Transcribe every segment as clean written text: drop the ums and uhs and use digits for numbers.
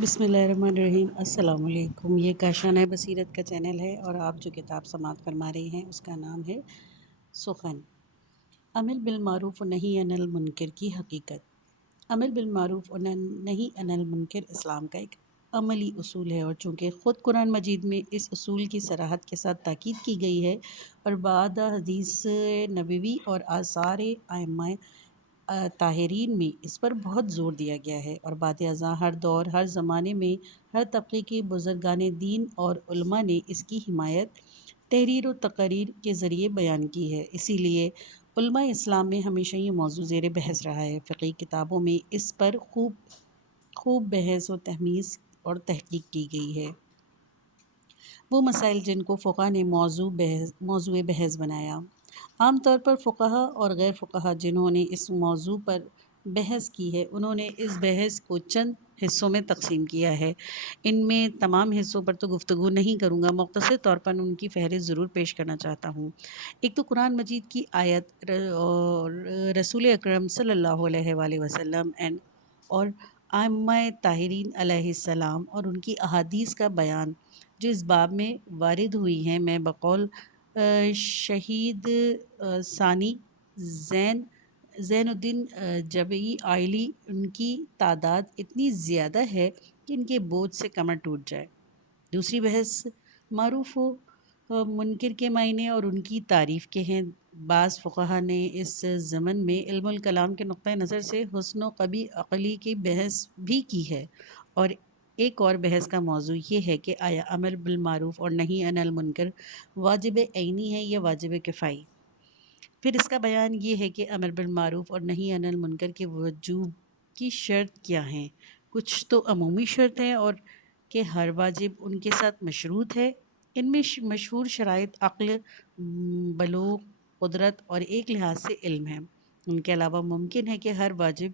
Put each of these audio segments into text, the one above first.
بسم اللہ الرحمن الرحیم۔ السلام علیکم۔ یہ کاشانہ بصیرت کا چینل ہے اور آپ جو کتاب سماعت فرما رہے ہیں اس کا نام ہے سخن، امر بالمعروف و نہی عن المنکر کی حقیقت۔ امر بالمعروف و نہی عن المنکر اسلام کا ایک عملی اصول ہے، اور چونکہ خود قرآن مجید میں اس اصول کی صراحت کے ساتھ تاکید کی گئی ہے اور بعد حدیث نبوی اور آثار ائمہ طاہرین میں اس پر بہت زور دیا گیا ہے، اور بعد ازاں ہر دور ہر زمانے میں ہر طبقے کے بزرگان دین اور علماء نے اس کی حمایت تحریر و تقریر کے ذریعے بیان کی ہے۔ اسی لیے علماء اسلام میں ہمیشہ یہ موضوع زیر بحث رہا ہے۔ فقہی کتابوں میں اس پر خوب بحث و تحمیز اور تحقیق کی گئی ہے۔ وہ مسائل جن کو فقہا نے موضوع بحث بنایا، عام طور پر فقہا اور غیر فقہا جنہوں نے اس موضوع پر بحث کی ہے انہوں نے اس بحث کو چند حصوں میں تقسیم کیا ہے۔ ان میں تمام حصوں پر تو گفتگو نہیں کروں گا، مختصر طور پر ان کی فہرست ضرور پیش کرنا چاہتا ہوں۔ ایک تو قرآن مجید کی آیت اور رسول اکرم صلی اللہ علیہ وآلہ وسلم اور ائمہ طاہرین علیہ السلام اور ان کی احادیث کا بیان جو اس باب میں وارد ہوئی ہیں۔ میں بقول شہید ثانی زین الدین جبئی آئلی ان کی تعداد اتنی زیادہ ہے کہ ان کے بوجھ سے کمر ٹوٹ جائے۔ دوسری بحث معروف و منکر کے معنی اور ان کی تعریف کے ہیں۔ بعض فقہا نے اس ضمن میں علم الکلام کے نقطہ نظر سے حسن و قبیح عقلی کی بحث بھی کی ہے، اور ایک اور بحث کا موضوع یہ ہے کہ آیا امر بالمعروف اور نہی عن المنکر واجب عینی ہے یا واجب کفائی۔ پھر اس کا بیان یہ ہے کہ امر بالمعروف اور نہی عن المنکر کے وجوب کی شرط کیا ہیں۔ کچھ تو عمومی شرط ہیں اور کہ ہر واجب ان کے ساتھ مشروط ہے۔ ان میں مشہور شرائط عقل، بلوغ، قدرت اور ایک لحاظ سے علم ہے۔ ان کے علاوہ ممکن ہے کہ ہر واجب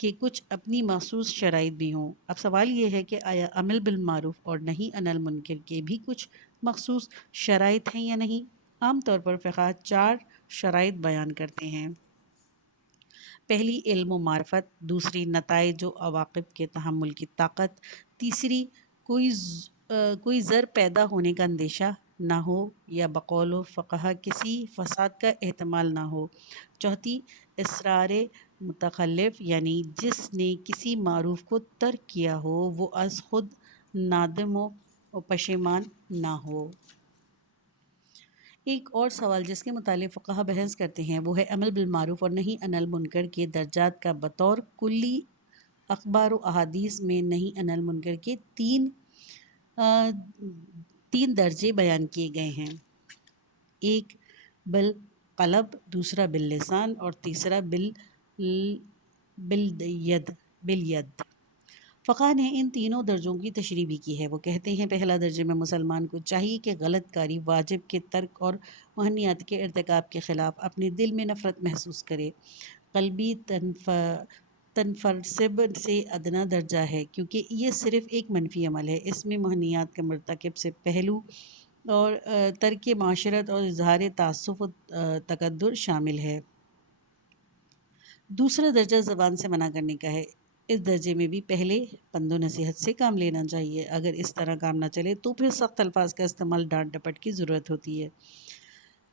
کے کچھ اپنی مخصوص شرائط بھی ہوں۔ اب سوال یہ ہے کہ آیا امر بالمعروف اور نہی عن المنکر کے بھی کچھ مخصوص شرائط ہیں یا نہیں؟ عام طور پر فقہا 4 شرائط بیان کرتے ہیں۔ پہلی علم و معرفت، دوسری نتائج و عواقب کے تحمل کی طاقت، تیسری کوئی ضر پیدا ہونے کا اندیشہ نہ ہو یا بقول فقہا کسی فساد کا احتمال نہ ہو، چوتھی اصرار متخلف یعنی جس نے کسی معروف کو ترک کیا ہو وہ از خود نادم و پشیمان نہ ہو۔ ایک اور سوال جس کے متعلق فقہا بحث کرتے ہیں وہ ہے امر بالمعروف اور نہی عن المنکر کے درجات کا۔ بطور کلی اخبار و احادیث میں نہی عن المنکر کے تین درجے بیان کیے گئے ہیں، ایک بالقلب، دوسرا باللسان اور تیسرا بالید۔ فقہا نے ان تینوں درجوں کی تشریح بھی کی ہے۔ وہ کہتے ہیں پہلا درجے میں مسلمان کو چاہیے کہ غلط کاری، واجب کے ترک اور منہیات کے ارتکاب کے خلاف اپنے دل میں نفرت محسوس کرے۔ قلبی تنفرسب سے ادنا درجہ ہے کیونکہ یہ صرف ایک منفی عمل ہے، اس میں منہیات کے مرتکب سے پہلو اور ترک معاشرت اور اظہار تعصب و تکدر شامل ہے۔ دوسرا درجہ زبان سے منع کرنے کا ہے۔ اس درجے میں بھی پہلے پند و نصیحت سے کام لینا چاہیے، اگر اس طرح کام نہ چلے تو پھر سخت الفاظ کا استعمال، ڈانٹ ڈپٹ کی ضرورت ہوتی ہے۔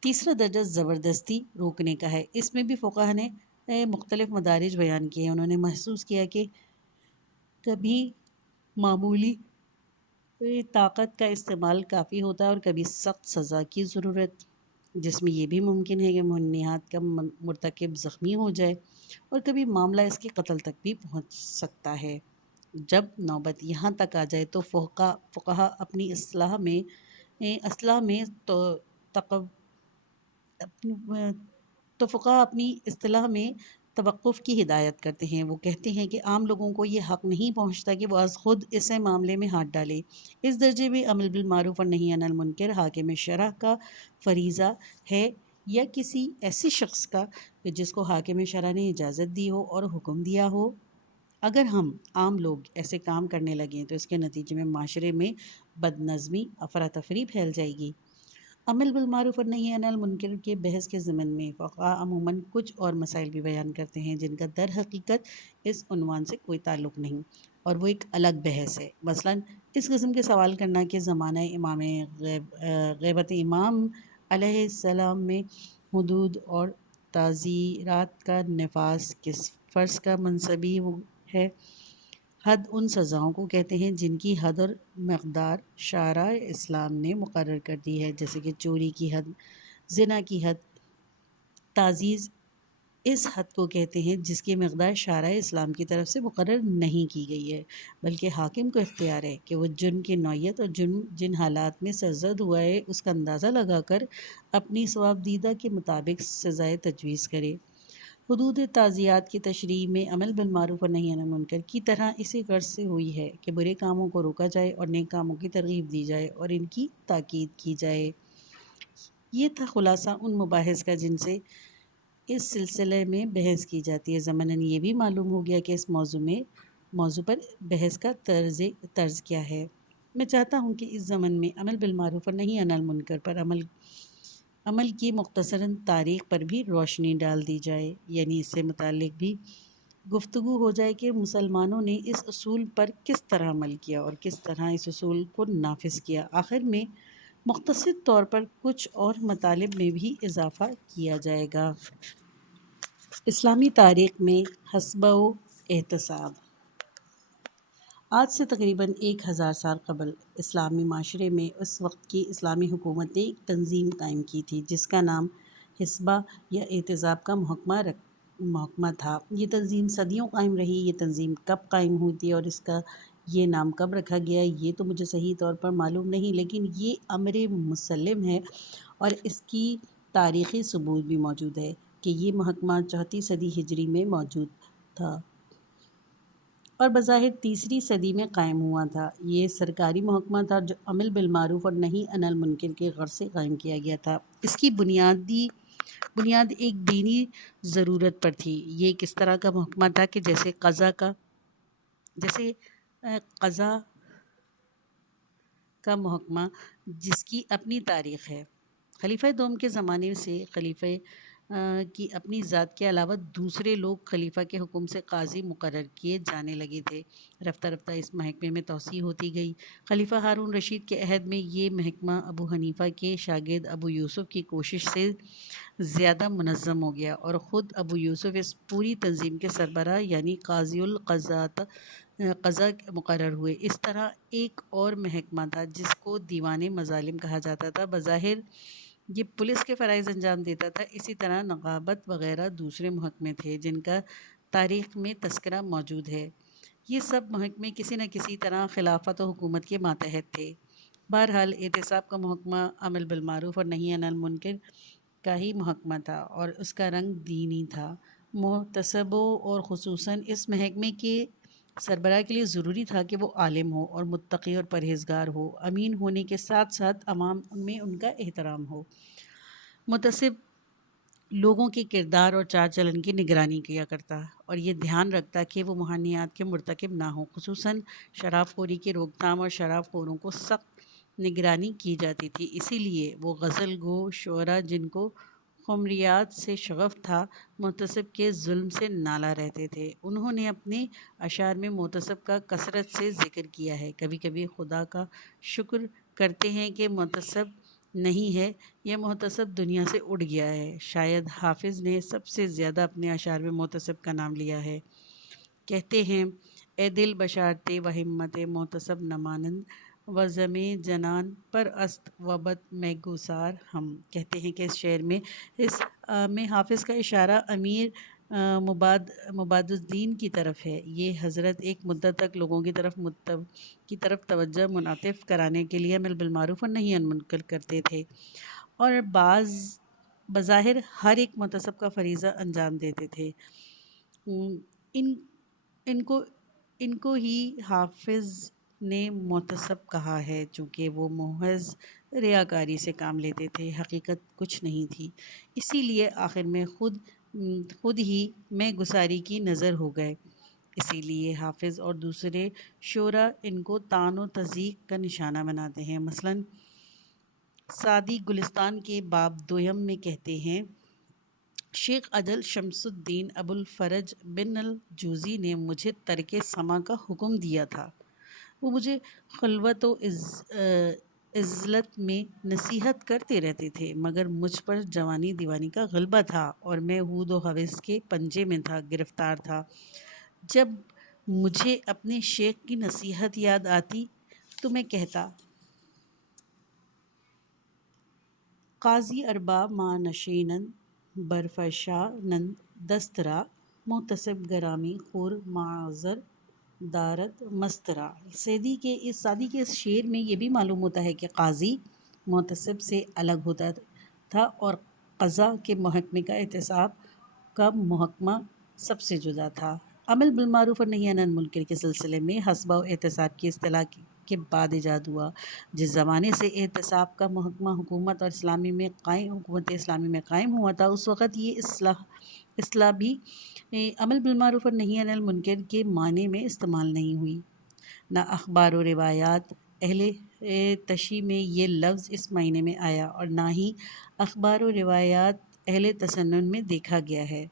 تیسرا درجہ زبردستی روکنے کا ہے۔ اس میں بھی فقہا نے مختلف مدارج بیان کیے ہیں۔ انہوں نے محسوس کیا کہ کبھی معمولی طاقت کا استعمال کافی ہوتا ہے اور کبھی سخت سزا کی ضرورت، جس میں یہ بھی ممکن ہے کہ منہیات کا مرتکب زخمی ہو جائے، اور کبھی معاملہ اس کے قتل تک بھی پہنچ سکتا ہے۔ جب نوبت یہاں تک آ جائے تو فقہا اپنی اصلاح میں توقف کی ہدایت کرتے ہیں۔ وہ کہتے ہیں کہ عام لوگوں کو یہ حق نہیں پہنچتا کہ وہ از خود اس معاملے میں ہاتھ ڈالے۔ اس درجے میں امر بالمعروف اور نہی عن المنکر حاکم شرع کا فریضہ ہے یا کسی ایسے شخص کا جس کو حاکم شرع نے اجازت دی ہو اور حکم دیا ہو۔ اگر ہم عام لوگ ایسے کام کرنے لگیں تو اس کے نتیجے میں معاشرے میں بد نظمی، افراتفری پھیل جائے گی۔ امر بالمعروف اور نہی عن المنکر کے بحث کے ضمن میں فقہا عموماً کچھ اور مسائل بھی بیان کرتے ہیں جن کا در حقیقت اس عنوان سے کوئی تعلق نہیں۔ اور وہ ایک الگ بحث ہے۔ مثلاً اس قسم کے سوال کرنا کہ زمانہ امام غیبت امام علیہ السلام میں حدود اور تعزیرات کا نفاذ کس فرض کا منصبی ہے۔ حد ان سزاؤں کو کہتے ہیں جن کی حد اور مقدار شارع اسلام نے مقرر کر دی ہے، جیسے کہ چوری کی حد، زنا کی حد۔ تعزیز اس حد کو کہتے ہیں جس کی مقدار شارع اسلام کی طرف سے مقرر نہیں کی گئی ہے، بلکہ حاکم کو اختیار ہے کہ وہ جرم کی نوعیت اور جرم جن حالات میں سرزد ہوا ہے اس کا اندازہ لگا کر اپنی ثوابدیدہ کے مطابق سزائے تجویز کرے۔ حدود تعزیرات کی تشریح میں عمل بالمعروف اور نہی عن المنکر کی طرح اسی غرض سے ہوئی ہے کہ برے کاموں کو روکا جائے اور نیک کاموں کی ترغیب دی جائے اور ان کی تاکید کی جائے۔ یہ تھا خلاصہ ان مباحث کا جن سے اس سلسلے میں بحث کی جاتی ہے۔ ضمناً یہ بھی معلوم ہو گیا کہ اس موضوع پر بحث کا طرز کیا ہے۔ میں چاہتا ہوں کہ اس ضمن میں عمل بالمعروف اور نہی عن المنکر پر عمل کی مختصراً تاریخ پر بھی روشنی ڈال دی جائے، یعنی اس سے متعلق بھی گفتگو ہو جائے کہ مسلمانوں نے اس اصول پر کس طرح عمل کیا اور کس طرح اس اصول کو نافذ کیا۔ آخر میں مختصر طور پر کچھ اور مطالب میں بھی اضافہ کیا جائے گا۔ اسلامی تاریخ میں حسبہ و احتساب۔ آج سے تقریباً 1000 سال قبل اسلامی معاشرے میں اس وقت کی اسلامی حکومت نے ایک تنظیم قائم کی تھی جس کا نام حسبہ یا احتساب کا محکمہ تھا۔ یہ تنظیم صدیوں قائم رہی۔ یہ تنظیم کب قائم ہوئی تھی اور اس کا یہ نام کب رکھا گیا یہ تو مجھے صحیح طور پر معلوم نہیں، لیکن یہ امر مسلم ہے اور اس کی تاریخی ثبوت بھی موجود ہے کہ یہ محکمہ 4 صدی ہجری میں موجود تھا اور بظاہر 3 صدی میں قائم ہوا تھا۔ یہ سرکاری محکمہ تھا جو عمل بالمعروف اور نہی عن المنکر کے غرض سے قائم کیا گیا تھا۔ اس کی بنیاد ایک دینی ضرورت پر تھی۔ یہ ایک اس طرح کا محکمہ تھا کہ جیسے قضاء کا محکمہ جس کی اپنی تاریخ ہے۔ خلیفہ دوم کے زمانے سے خلیفہ کی اپنی ذات کے علاوہ دوسرے لوگ خلیفہ کے حکم سے قاضی مقرر کیے جانے لگے تھے۔ رفتہ رفتہ اس محکمے میں توسیع ہوتی گئی۔ خلیفہ ہارون رشید کے عہد میں یہ محکمہ ابو حنیفہ کے شاگرد ابو یوسف کی کوشش سے زیادہ منظم ہو گیا اور خود ابو یوسف اس پوری تنظیم کے سربراہ یعنی قاضی قضاء مقرر ہوئے۔ اس طرح ایک اور محکمہ تھا جس کو دیوان مظالم کہا جاتا تھا۔ بظاہر یہ پولیس کے فرائض انجام دیتا تھا۔ اسی طرح نقابت وغیرہ دوسرے محکمے تھے جن کا تاریخ میں تذکرہ موجود ہے۔ یہ سب محکمے کسی نہ کسی طرح خلافت و حکومت کے ماتحت تھے۔ بہرحال احتساب کا محکمہ عمل بالمعروف اور نہی عن المنکر کا ہی محکمہ تھا اور اس کا رنگ دینی تھا۔ محتسبوں اور خصوصاً اس محکمے کے سربراہ کے لیے ضروری تھا کہ وہ عالم ہو اور متقی اور پرہیزگار ہو، امین ہونے کے ساتھ ساتھ عوام میں ان کا احترام ہو۔ محتسب لوگوں کے کردار اور چال چلن کی نگرانی کیا کرتا اور یہ دھیان رکھتا کہ وہ مہانیات کے مرتکب نہ ہوں۔ خصوصاً شراب خوری کی روک تھام اور شراب خوروں کو سخت نگرانی کی جاتی تھی۔ اسی لیے وہ غزل گو شعراء جن کو خمریات سے شغف تھا محتسب کے ظلم سے نالاں رہتے تھے۔ انہوں نے اپنے اشعار میں محتسب کا کثرت سے ذکر کیا ہے۔ کبھی کبھی خدا کا شکر کرتے ہیں کہ محتسب نہیں ہے یا محتسب دنیا سے اڑ گیا ہے۔ شاید حافظ نے سب سے زیادہ اپنے اشعار میں محتسب کا نام لیا ہے۔ کہتے ہیں اے دل بشارتے و ہمت محتسب نمانند و زم جنان پر است و بد میں گسار ہم۔ کہتے ہیں کہ اس شعر میں حافظ کا اشارہ امیر مباد الدین کی طرف ہے۔ یہ حضرت ایک مدت تک لوگوں کی طرف توجہ منعطف کرانے کے لیے عمل بالمعروف اور نہی عن المنکر کرتے تھے اور بظاہر ہر ایک محتسب کا فریضہ انجام دیتے تھے۔ ان کو ہی حافظ نے محتسب کہا ہے چونکہ وہ محض ریاکاری سے کام لیتے تھے، حقیقت کچھ نہیں تھی۔ اسی لیے آخر میں خود ہی میں گساری کی نظر ہو گئے۔ اسی لیے حافظ اور دوسرے شعراء ان کو طعن و تضییق کا نشانہ بناتے ہیں۔ مثلاً سعدی گلستان کے باب دوئم میں کہتے ہیں شیخ عدل شمس الدین ابو الفرج بن الجوزی نے مجھے ترک سما کا حکم دیا تھا۔ وہ مجھے خلوت و عزلت میں نصیحت کرتے رہتے تھے، مگر مجھ پر جوانی دیوانی کا غلبہ تھا اور میں ہود و ہوس کے پنجے میں گرفتار تھا۔ جب مجھے اپنے شیخ کی نصیحت یاد آتی تو میں کہتا، قاضی ارباب ما نشینند برفشانند دسترا، محتسب گرامی خور معذر دارد مسترا۔ سعدی کے اس شعر میں یہ بھی معلوم ہوتا ہے کہ قاضی محتسب سے الگ ہوتا تھا اور قضا کے محکمے کا احتساب کا محکمہ سب سے جدا تھا۔ امر بالمعروف اور نہی عن المنکر کے سلسلے میں حسب و احتساب کی اصطلاح کے بعد ایجاد ہوا۔ جس زمانے سے احتساب کا محکمہ حکومت اسلامی میں قائم ہوا تھا، اس وقت یہ اصطلاح بھی عمل بالمعروف اور نہی عن المنکر کے معنی میں استعمال نہیں ہوئی۔ نہ اخبار و روایات اہل تشیع میں یہ لفظ اس معنی میں آیا اور نہ ہی اخبار و روایات اہل تسنن میں دیکھا گیا ہے۔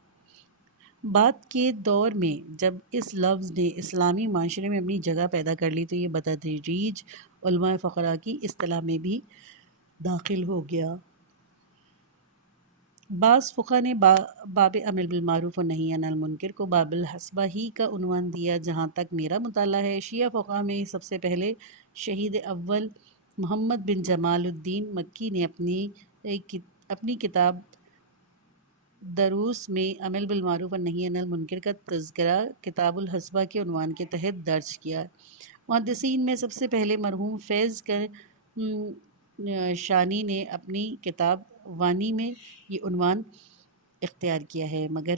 بعد کے دور میں جب اس لفظ نے اسلامی معاشرے میں اپنی جگہ پیدا کر لی تو یہ بتدریج علماء فقراء کی اصطلاح میں بھی داخل ہو گیا۔ بعض فقہا نے باب امر بالمعروف و نہی عن المنکر کو باب الحسبہ ہی کا عنوان دیا۔ جہاں تک میرا مطالعہ ہے، شیعہ فقہا میں سب سے پہلے شہید اول محمد بن جمال الدین مکی نے اپنی کتاب دروس میں امر بالمعروف و نہی عن المنکر کا تذکرہ کتاب الحسبہ کے عنوان کے تحت درج کیا۔ محدثین میں سب سے پہلے مرحوم فیض شانی نے اپنی کتاب وانی میں یہ عنوان اختیار کیا ہے، مگر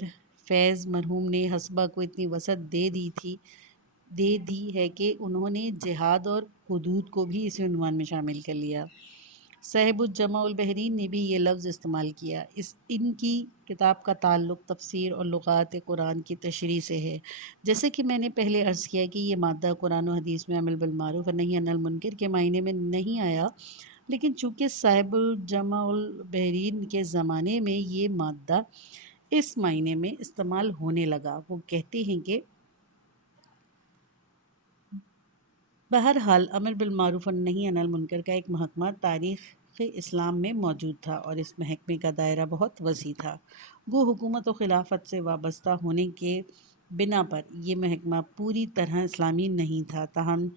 فیض مرحوم نے حسبہ کو اتنی وسعت دے دی ہے کہ انہوں نے جہاد اور حدود کو بھی اسی عنوان میں شامل کر لیا۔ صاحب الجمع البحرین نے بھی یہ لفظ استعمال کیا۔ ان کی کتاب کا تعلق تفسیر اور لغات قرآن کی تشریح سے ہے۔ جیسے کہ میں نے پہلے عرض کیا کہ یہ مادہ قرآن و حدیث میں امر بالمعروف اور نہی عن المنکر کے معنی میں نہیں آیا، لیکن چونکہ صاحب الجمع البحرین کے زمانے میں یہ مادہ اس معنی میں استعمال ہونے لگا۔ وہ کہتے ہیں کہ بہرحال امر بالمعروف اور نہی عن المنکر کا ایک محکمہ تاریخ اسلام میں موجود تھا اور اس محکمے کا دائرہ بہت وسیع تھا۔ گو حکومت و خلافت سے وابستہ ہونے کے بنا پر یہ محکمہ پوری طرح اسلامی نہیں تھا، تاہم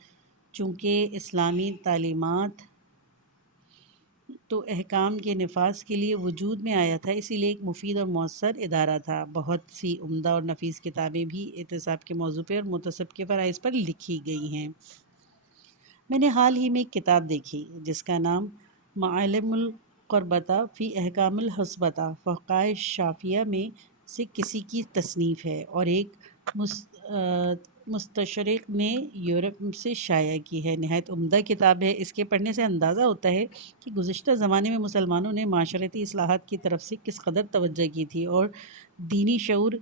چونکہ اسلامی تعلیمات تو احکام کے نفاذ کے لیے وجود میں آیا تھا، اسی لیے ایک مفید اور مؤثر ادارہ تھا۔ بہت سی عمدہ اور نفیس کتابیں بھی احتساب کے موضوع پر اور محتسب کے فرائض پر لکھی گئی ہیں۔ میں نے حال ہی میں ایک کتاب دیکھی جس کا نام معالم القربۃ فی احکام الحسبۃ فقہائے شافعیہ میں سے کسی کی تصنیف ہے اور ایک مستشرق نے یورپ سے شائع کی ہے۔ نہایت عمدہ کتاب ہے۔ اس کے پڑھنے سے اندازہ ہوتا ہے کہ گزشتہ زمانے میں مسلمانوں نے معاشرتی اصلاحات کی طرف سے کس قدر توجہ کی تھی اور دینی شعور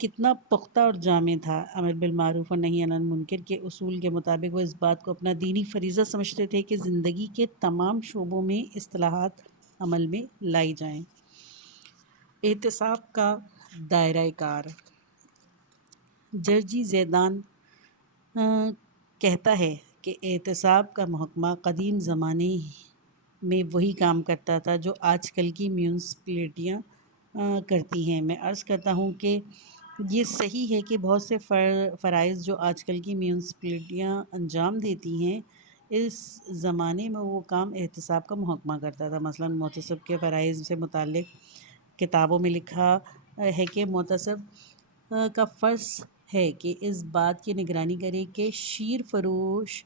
کتنا پختہ اور جامع تھا۔ امر بالمعروف اور نہی عن المنکر کے اصول کے مطابق وہ اس بات کو اپنا دینی فریضہ سمجھتے تھے کہ زندگی کے تمام شعبوں میں اصلاحات عمل میں لائی جائیں۔ احتساب کا دائرہ کار۔ جرجی زیدان کہتا ہے کہ احتساب کا محکمہ قدیم زمانے میں وہی کام کرتا تھا جو آج کل کی میونسپلٹیاں کرتی ہیں۔ میں عرض کرتا ہوں کہ یہ صحیح ہے کہ بہت سے فرائض جو آج کل کی میونسپلٹیاں انجام دیتی ہیں، اس زمانے میں وہ کام احتساب کا محکمہ کرتا تھا۔ مثلاً محتسب کے فرائض سے متعلق کتابوں میں لکھا ہے کہ محتسب کا فرض ہے کہ اس بات کی نگرانی کرے کہ شیر فروش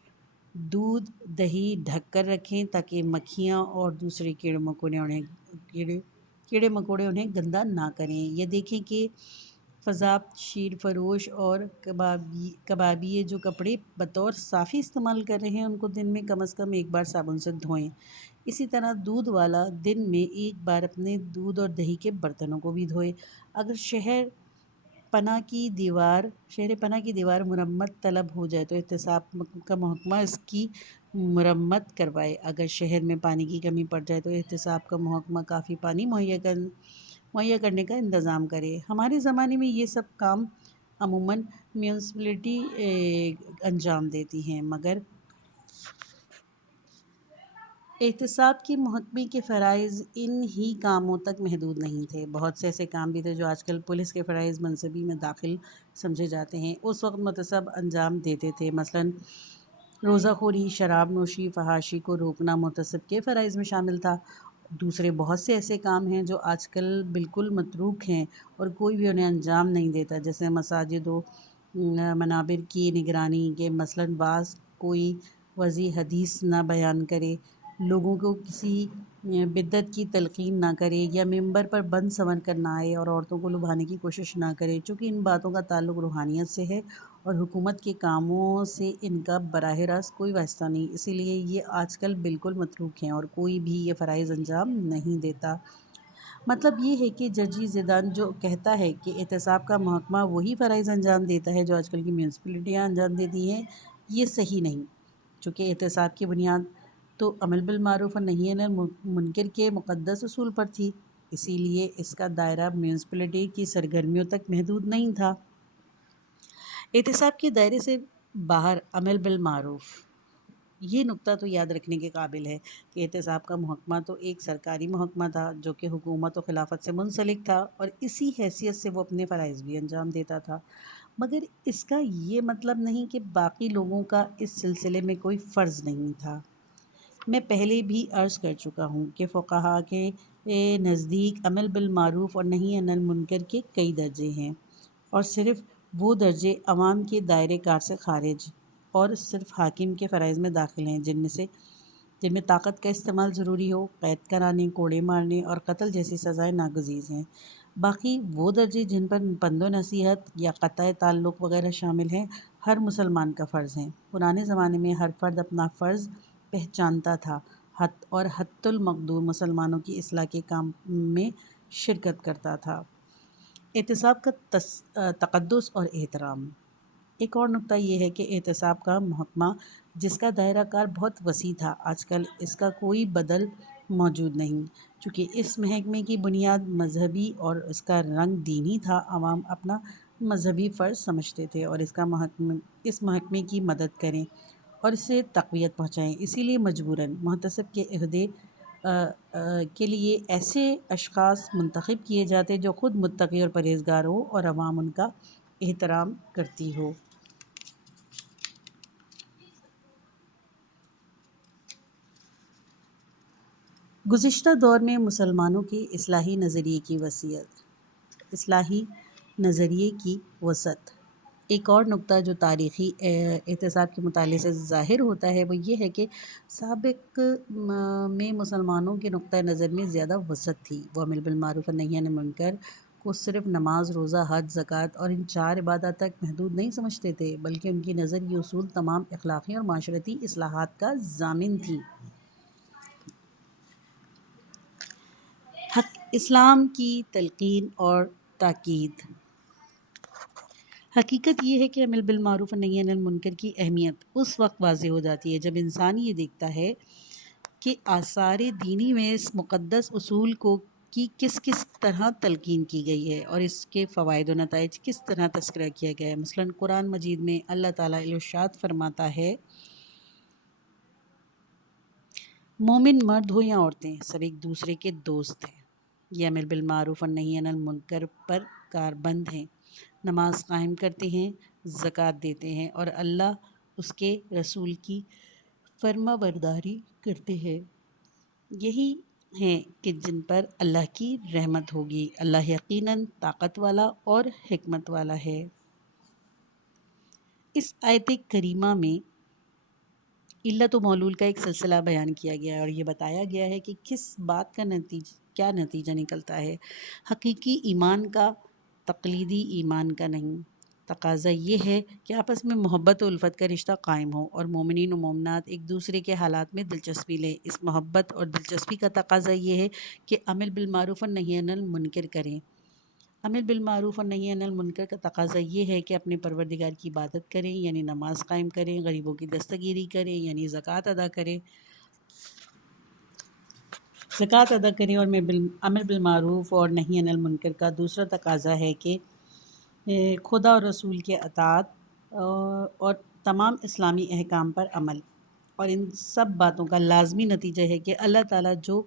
دودھ دہی ڈھک کر رکھیں تاکہ مکھیاں اور دوسرے کیڑے مکوڑے انہیں گندا نہ کریں۔ یہ دیکھیں کہ فضابط شیر فروش اور کبابیے جو کپڑے بطور صافی استعمال کر رہے ہیں ان کو دن میں کم از کم ایک بار صابن سے دھوئیں۔ اسی طرح دودھ والا دن میں ایک بار اپنے دودھ اور دہی کے برتنوں کو بھی دھوئے۔ اگر شہر پناہ کی دیوار مرمت طلب ہو جائے تو احتساب کا محکمہ اس کی مرمت کروائے۔ اگر شہر میں پانی کی کمی پڑ جائے تو احتساب کا محکمہ کافی پانی مہیا کرنے کا انتظام کرے۔ ہمارے زمانے میں یہ سب کام عموماً میونسپلٹی انجام دیتی ہیں، مگر احتساب کے محکمے کے فرائض ان ہی کاموں تک محدود نہیں تھے۔ بہت سے ایسے کام بھی تھے جو آج کل پولیس کے فرائض منصبی میں داخل سمجھے جاتے ہیں، اس وقت محتسب انجام دیتے تھے۔ مثلاً روزہ خوری، شراب نوشی، فحاشی کو روکنا محتسب کے فرائض میں شامل تھا۔ دوسرے بہت سے ایسے کام ہیں جو آج کل بالکل متروک ہیں اور کوئی بھی انہیں انجام نہیں دیتا، جیسے مساجد و منابر کی نگرانی کے مثلاً بعض کوئی وضع حدیث نہ بیان کرے، لوگوں کو کسی بدعت کی تلقین نہ کرے، یا ممبر پر بند سنور کر نہ آئے اور عورتوں کو لبھانے کی کوشش نہ کرے، چونکہ ان باتوں کا تعلق روحانیت سے ہے اور حکومت کے کاموں سے ان کا براہ راست کوئی واسطہ نہیں، اسی لیے یہ آج کل بالکل متروک ہیں اور کوئی بھی یہ فرائض انجام نہیں دیتا۔ مطلب یہ ہے کہ ججی زیدان جو کہتا ہے کہ احتساب کا محکمہ وہی فرائض انجام دیتا ہے جو آج کل کی میونسپلٹیاں انجام دیتی ہیں، یہ صحیح نہیں، چونکہ احتساب کی بنیاد تو عمل بالمعروف اور نہی عن المنکر کے مقدس اصول پر تھی، اسی لیے اس کا دائرہ میونسپلٹی کی سرگرمیوں تک محدود نہیں تھا۔ احتساب کے دائرے سے باہر عمل بالمعروف، یہ نکتہ تو یاد رکھنے کے قابل ہے کہ احتساب کا محکمہ تو ایک سرکاری محکمہ تھا جو کہ حکومت و خلافت سے منسلک تھا اور اسی حیثیت سے وہ اپنے فرائض بھی انجام دیتا تھا، مگر اس کا یہ مطلب نہیں کہ باقی لوگوں کا اس سلسلے میں کوئی فرض نہیں تھا۔ میں پہلے بھی عرض کر چکا ہوں کہ فقہا کے نزدیک عمل بالمعروف اور نہی عن المنکر کے کئی درجے ہیں، اور صرف وہ درجے عوام کے دائرے کار سے خارج اور صرف حاکم کے فرائض میں داخل ہیں جن میں طاقت کا استعمال ضروری ہو، قید کرانے، کوڑے مارنے اور قتل جیسی سزائیں ناگزیر ہیں۔ باقی وہ درجے جن پر پند و نصیحت یا قطع تعلق وغیرہ شامل ہیں، ہر مسلمان کا فرض ہیں۔ پرانے زمانے میں ہر فرد اپنا فرض پہچانتا تھا اور حتی المقدور مسلمانوں کی اصلاح کے کام میں شرکت کرتا تھا۔ احتساب کا تقدس اور احترام۔ ایک اور نکتہ یہ ہے کہ احتساب کا محکمہ جس کا دائرہ کار بہت وسیع تھا، آج کل اس کا کوئی بدل موجود نہیں، چونکہ اس محکمے کی بنیاد مذہبی اور اس کا رنگ دینی تھا۔ عوام اپنا مذہبی فرض سمجھتے تھے اور اس محکمے کی مدد کریں اور اسے تقویت پہنچائیں، اسی لیے مجبوراً محتسب کے عہدے کے لیے ایسے اشخاص منتخب کیے جاتے جو خود متقی اور پرہیزگار ہو اور عوام ان کا احترام کرتی ہو۔ گزشتہ دور میں مسلمانوں کے اصلاحی نظریے کی وسعت۔ ایک اور نکتہ جو تاریخی احتساب کے مطالعے سے ظاہر ہوتا ہے وہ یہ ہے کہ سابق میں مسلمانوں کے نقطہ نظر میں زیادہ وسعت تھی۔ وہ عمل بالمعروف اور نہی عن المنکر کو صرف نماز، روزہ، حج، زکوٰۃ اور ان 4 عبادات تک محدود نہیں سمجھتے تھے، بلکہ ان کی نظر یہ اصول تمام اخلاقی اور معاشرتی اصلاحات کا ضامن تھی۔ اسلام کی تلقین اور تاکید۔ حقیقت یہ ہے کہ عمل بالمعروف اور نہی عن المنکر کی اہمیت اس وقت واضح ہو جاتی ہے جب انسان یہ دیکھتا ہے کہ آثار دینی میں اس مقدس اصول کی کس طرح تلقین کی گئی ہے اور اس کے فوائد و نتائج کس طرح تذکرہ کیا گیا ہے۔ مثلاً قرآن مجید میں اللہ تعالیٰ ارشاد فرماتا ہے، مومن مرد ہو یا عورتیں سب ایک دوسرے کے دوست ہیں، یہ عمل بالمعروف اور نہی عن المنکر پر کاربند ہیں، نماز قائم کرتے ہیں، زکوٰۃ دیتے ہیں اور اللہ اس کے رسول کی فرما برداری کرتے ہیں، یہی ہیں کہ جن پر اللہ کی رحمت ہوگی، اللہ یقیناً طاقت والا اور حکمت والا ہے۔ اس آیت کریمہ میں علت و معلول کا ایک سلسلہ بیان کیا گیا ہے اور یہ بتایا گیا ہے کہ کس بات کا کیا نتیجہ نکلتا ہے۔ حقیقی ایمان کا تقلیدی ایمان کا نہیں، تقاضا یہ ہے کہ آپس میں محبت و الفت کا رشتہ قائم ہو اور مومنین و مومنات ایک دوسرے کے حالات میں دلچسپی لیں۔ اس محبت اور دلچسپی کا تقاضا یہ ہے کہ عمل بالمعروف اور نہی عن المنکر کریں۔ عمل بالمعروف اور نہی عن المنکر کا تقاضا یہ ہے کہ اپنے پروردگار کی عبادت کریں، یعنی نماز قائم کریں، غریبوں کی دستگیری کریں، یعنی زکوٰۃ ادا کریں، زکوٰۃ ادا کریں اور امر بالمعروف اور نہی عن المنکر کا دوسرا تقاضا ہے کہ خدا اور رسول کے اطاعت اور تمام اسلامی احکام پر عمل، اور ان سب باتوں کا لازمی نتیجہ ہے کہ اللہ تعالیٰ جو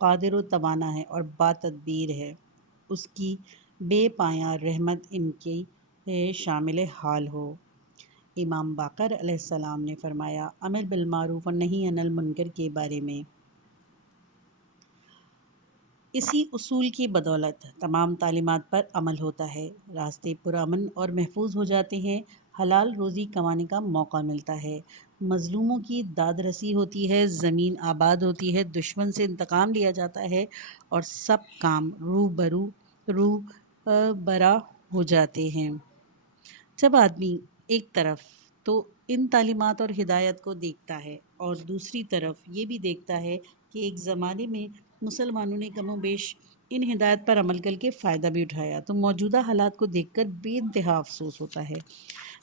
قادر و توانا ہے اور با تدبیر ہے، اس کی بے پایاں رحمت ان کی شامل حال ہو۔ امام باقر علیہ السلام نے فرمایا امر بالمعروف اور نہی عن المنکر کے بارے میں، اسی اصول کی بدولت تمام تعلیمات پر عمل ہوتا ہے، راستے پرامن اور محفوظ ہو جاتے ہیں، حلال روزی کمانے کا موقع ملتا ہے، مظلوموں کی داد رسی ہوتی ہے، زمین آباد ہوتی ہے، دشمن سے انتقام لیا جاتا ہے، اور سب کام رو برا ہو جاتے ہیں۔ جب آدمی ایک طرف تو ان تعلیمات اور ہدایت کو دیکھتا ہے اور دوسری طرف یہ بھی دیکھتا ہے کہ ایک زمانے میں مسلمانوں نے کم و بیش ان ہدایت پر عمل کر کے فائدہ بھی اٹھایا، تو موجودہ حالات کو دیکھ کر بے انتہا افسوس ہوتا ہے۔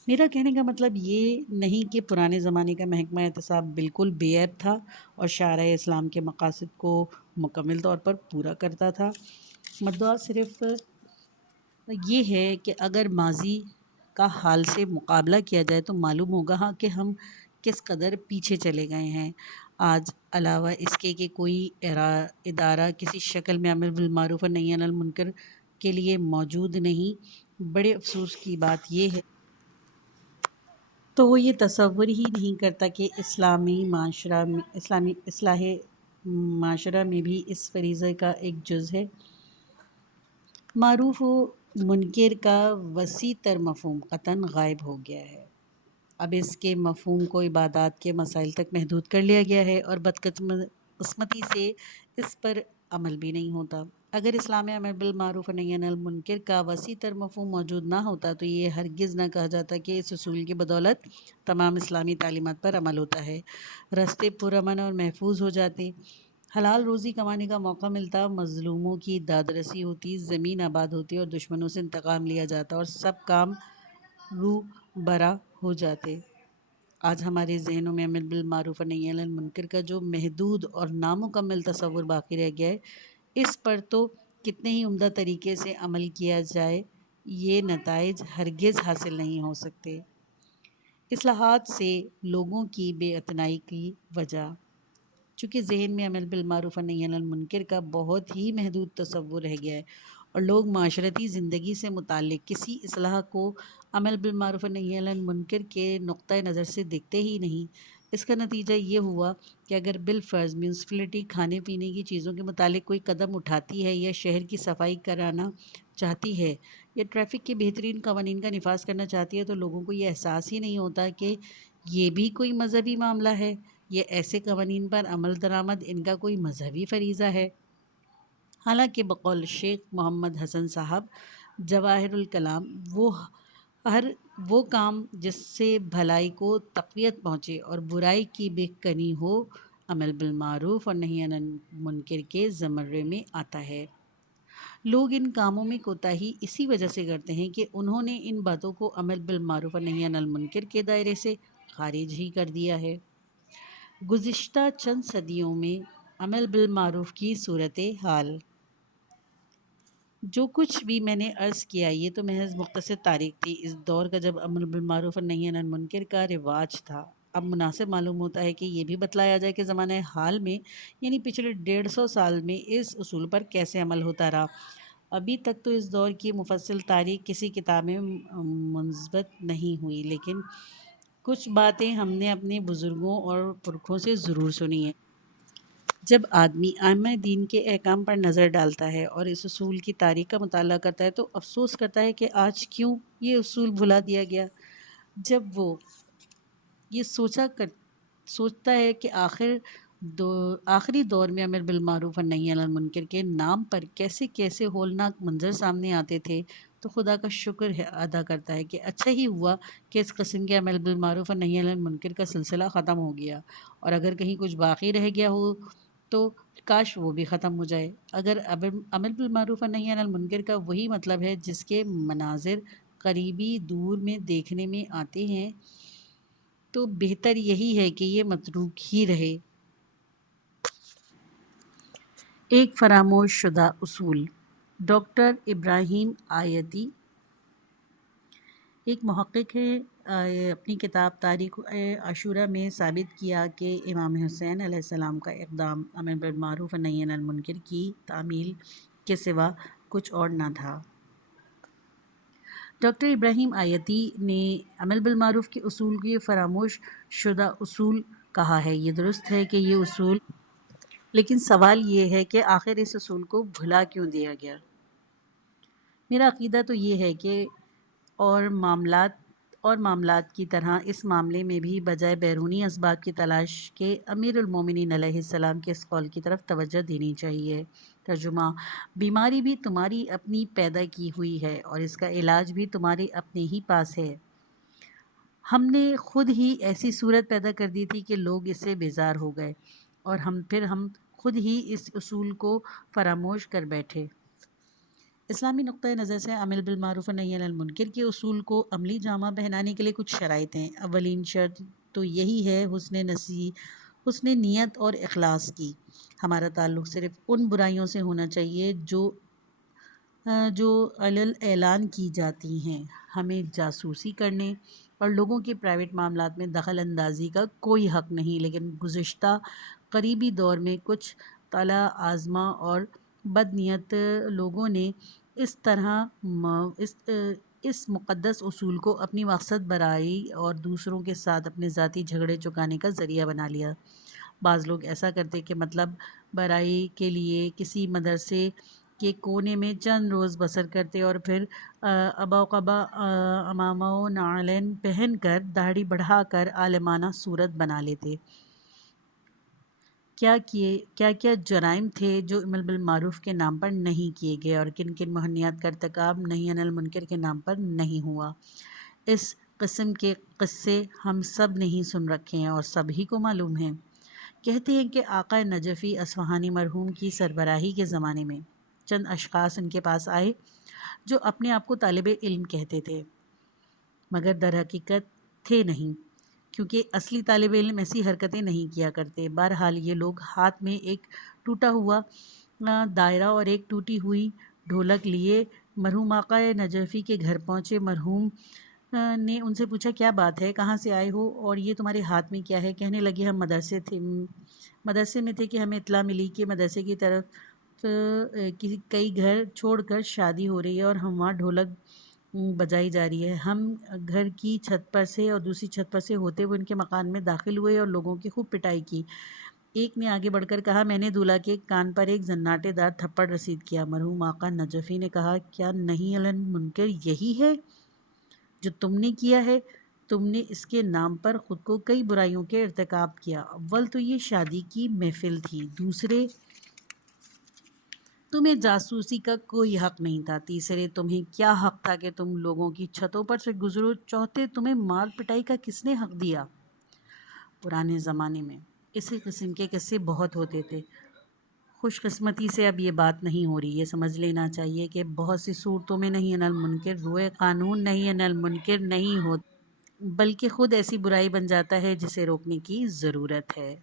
میرا کہنے کا مطلب یہ نہیں کہ پرانے زمانے کا محکمہ احتساب بالکل بے عیب تھا اور شارع اسلام کے مقاصد کو مکمل طور پر پورا کرتا تھا۔ مدعا صرف یہ ہے کہ اگر ماضی کا حال سے مقابلہ کیا جائے تو معلوم ہوگا ہاں کہ ہم کس قدر پیچھے چلے گئے ہیں۔ آج علاوہ اس کے کہ کوئی ادارہ کسی شکل میں امر بالمعروف اور نہی عن المنکر کے لیے موجود نہیں، بڑے افسوس کی بات یہ ہے تو وہ یہ تصور ہی نہیں کرتا کہ اسلامی اصلاح معاشرہ میں بھی اس فریضے کا ایک جز ہے۔ معروف و منکر کا وسیع تر مفہوم قطعاً غائب ہو گیا ہے۔ اب اس کے مفہوم کو عبادات کے مسائل تک محدود کر لیا گیا ہے اور بدقسمتی سے اس پر عمل بھی نہیں ہوتا۔ اگر اسلام میں امر بالمعروف اور نہی عن المنکر کا وسیع تر مفہوم موجود نہ ہوتا تو یہ ہرگز نہ کہا جاتا کہ اس اصول کی بدولت تمام اسلامی تعلیمات پر عمل ہوتا ہے، راستے پرامن اور محفوظ ہو جاتے، حلال روزی کمانے کا موقع ملتا، مظلوموں کی داد رسی ہوتی، زمین آباد ہوتی اور دشمنوں سے انتقام لیا جاتا اور سب کام رو برا ہو جاتے۔ آج ہمارے ذہنوں میں امر بالمعروف اور نہی عن المنکر کا جو محدود اور نامکمل تصور باقی رہ گیا ہے، اس پر تو کتنے ہی عمدہ طریقے سے عمل کیا جائے یہ نتائج ہرگز حاصل نہیں ہو سکتے۔ اصلاحات سے لوگوں کی بے اعتنائی کی وجہ، چونکہ ذہن میں امر بالمعروف اور نہی عن المنکر کا بہت ہی محدود تصور رہ گیا ہے اور لوگ معاشرتی زندگی سے متعلق کسی اصلاح کو امر بالمعروف اور نہی عن المنکر کے نقطۂ نظر سے دیکھتے ہی نہیں۔ اس کا نتیجہ یہ ہوا کہ اگر بالفرض میونسپلٹی کھانے پینے کی چیزوں کے متعلق کوئی قدم اٹھاتی ہے یا شہر کی صفائی کرانا چاہتی ہے یا ٹریفک کے بہترین قوانین کا نفاذ کرنا چاہتی ہے تو لوگوں کو یہ احساس ہی نہیں ہوتا کہ یہ بھی کوئی مذہبی معاملہ ہے، یہ ایسے قوانین پر عمل درآمد ان کا کوئی مذہبی فریضہ ہے۔ حالانکہ بقول شیخ محمد حسن صاحب جواہر الکلام، وہ کام جس سے بھلائی کو تقویت پہنچے اور برائی کی بے کنی ہو امر بالمعروف اور نہی عن المنکر کے زمرے میں آتا ہے۔ لوگ ان کاموں میں کوتاہی اسی وجہ سے کرتے ہیں کہ انہوں نے ان باتوں کو امر بالمعروف اور نہی عن المنکر کے دائرے سے خارج ہی کر دیا ہے۔ گزشتہ چند صدیوں میں امر بالمعروف کی صورتحال، جو کچھ بھی میں نے عرض کیا یہ تو محض مختصر تاریخ تھی اس دور کا جب امر بالمعروف اور نہی عن المنکر کا رواج تھا۔ اب مناسب معلوم ہوتا ہے کہ یہ بھی بتلایا جائے کہ زمانہ حال میں یعنی پچھلے 150 سال میں اس اصول پر کیسے عمل ہوتا رہا۔ ابھی تک تو اس دور کی مفصل تاریخ کسی کتاب میں منضبط نہیں ہوئی، لیکن کچھ باتیں ہم نے اپنے بزرگوں اور پرکھوں سے ضرور سنی ہیں۔ جب آدمی ائمہ دین کے احکام پر نظر ڈالتا ہے اور اس اصول کی تاریخ کا مطالعہ کرتا ہے تو افسوس کرتا ہے کہ آج کیوں یہ اصول بھلا دیا گیا۔ جب وہ یہ سوچتا ہے کہ آخری دور میں امر بالمعروف اور نہی عن المنکر کے نام پر کیسے کیسے ہولناک منظر سامنے آتے تھے تو خدا کا شکر ادا کرتا ہے کہ اچھا ہی ہوا کہ اس قسم کے امر بالمعروف اور نہی عن المنکر کا سلسلہ ختم ہو گیا، اور اگر کہیں کچھ باقی رہ گیا ہو تو کاش وہ بھی ختم ہو جائے۔ اگر امر بالمعروف اور نہی عن المنکر کا وہی مطلب ہے جس کے مناظر قریبی دور میں دیکھنے میں آتے ہیں تو بہتر یہی ہے کہ یہ متروک ہی رہے۔ ایک فراموش شدہ اصول۔ ڈاکٹر ابراہیم آیتی ایک محقق ہے، اپنی کتاب تاریخ عاشورہ میں ثابت کیا کہ امام حسین علیہ السلام کا اقدام امر بالمعروف و نہی عن المنکر کی تعمیل کے سوا کچھ اور نہ تھا۔ ڈاکٹر ابراہیم آیتی نے عمل بالمعروف کے اصول کو یہ فراموش شدہ اصول کہا ہے۔ یہ درست ہے کہ یہ اصول، لیکن سوال یہ ہے کہ آخر اس اصول کو بھلا کیوں دیا گیا؟ میرا عقیدہ تو یہ ہے کہ اور معاملات کی طرح اس معاملے میں بھی بجائے بیرونی اسباب کی تلاش کے امیر المومنین علیہ السلام کے اس قول کی طرف توجہ دینی چاہیے۔ ترجمہ: بیماری بھی تمہاری اپنی پیدا کی ہوئی ہے اور اس کا علاج بھی تمہارے اپنے ہی پاس ہے۔ ہم نے خود ہی ایسی صورت پیدا کر دی تھی کہ لوگ اس سے بیزار ہو گئے اور ہم خود ہی اس اصول کو فراموش کر بیٹھے۔ اسلامی نقطۂ نظر سے عمل بالمعروف و نہی عن المنکر کے اصول کو عملی جامہ پہنانے کے لیے کچھ شرائط ہیں۔ اولین شرط تو یہی ہے حسن نیت اور اخلاص کی۔ ہمارا تعلق صرف ان برائیوں سے ہونا چاہیے جو علل اعلان کی جاتی ہیں۔ ہمیں جاسوسی کرنے اور لوگوں کے پرائیویٹ معاملات میں دخل اندازی کا کوئی حق نہیں، لیکن گزشتہ قریبی دور میں کچھ طالع آزما اور بدنیت لوگوں نے اس مقدس اصول کو اپنی مقصد برائی اور دوسروں کے ساتھ اپنے ذاتی جھگڑے چکانے کا ذریعہ بنا لیا۔ بعض لوگ ایسا کرتے کہ مطلب برائی کے لیے کسی مدرسے کے کونے میں چند روز بسر کرتے اور پھر ابا و قبا امامہ و نعلین پہن کر داڑھی بڑھا کر عالمانہ صورت بنا لیتے۔ کیا جرائم تھے جو عمل بالمعروف کے نام پر نہیں کیے گئے اور کن کن مہنیات کا ارتکاب نہی عن المنکر کے نام پر نہیں ہوا۔ اس قسم کے قصے ہم سب نے ہی سن رکھے ہیں اور سبھی کو معلوم ہیں۔ کہتے ہیں کہ آقا نجفی اصفہانی مرحوم کی سربراہی کے زمانے میں چند اشخاص ان کے پاس آئے جو اپنے آپ کو طالب علم کہتے تھے، مگر در حقیقت تھے نہیں، کیونکہ اصلی طالب علم ایسی حرکتیں نہیں کیا کرتے۔ بہرحال یہ لوگ ہاتھ میں ایک ٹوٹا ہوا دائرہ اور ایک ٹوٹی ہوئی ڈھولک لیے مرحوم آقا نجفی کے گھر پہنچے۔ مرحوم نے ان سے پوچھا، کیا بات ہے، کہاں سے آئے ہو اور یہ تمہارے ہاتھ میں کیا ہے؟ کہنے لگے، ہم مدرسے میں تھے کہ ہمیں اطلاع ملی کہ مدرسے کی طرف کئی گھر چھوڑ کر شادی ہو رہی ہے اور ہم وہاں ڈھولک بجائی جا رہی ہے۔ ہم گھر کی چھت پر سے اور دوسری چھت پر سے ہوتے ہوئے ان کے مکان میں داخل ہوئے اور لوگوں کی خوب پٹائی کی۔ ایک نے آگے بڑھ کر کہا، میں نے دولہا کے کان پر ایک زناٹے دار تھپڑ رسید کیا۔ مرحوم آقا نجفی نے کہا، کیا نہی عن المنکر یہی ہے جو تم نے کیا ہے؟ تم نے اس کے نام پر خود کو کئی برائیوں کے ارتکاب کیا۔ اول تو یہ شادی کی محفل تھی، دوسرے تمہیں جاسوسی کا کوئی حق نہیں تھا، تیسرے تمہیں کیا حق تھا کہ تم لوگوں کی چھتوں پر سے گزرو، چوتھے تمہیں مار پٹائی کا کس نے حق دیا؟ پرانے زمانے میں اسی قسم کے قصے بہت ہوتے تھے۔ خوش قسمتی سے اب یہ بات نہیں ہو رہی۔ یہ سمجھ لینا چاہیے کہ بہت سی صورتوں میں نہی عن المنکر روئے قانون نہی عن المنکر نہیں ہوتا، بلکہ خود ایسی برائی بن جاتا ہے جسے روکنے کی ضرورت ہے۔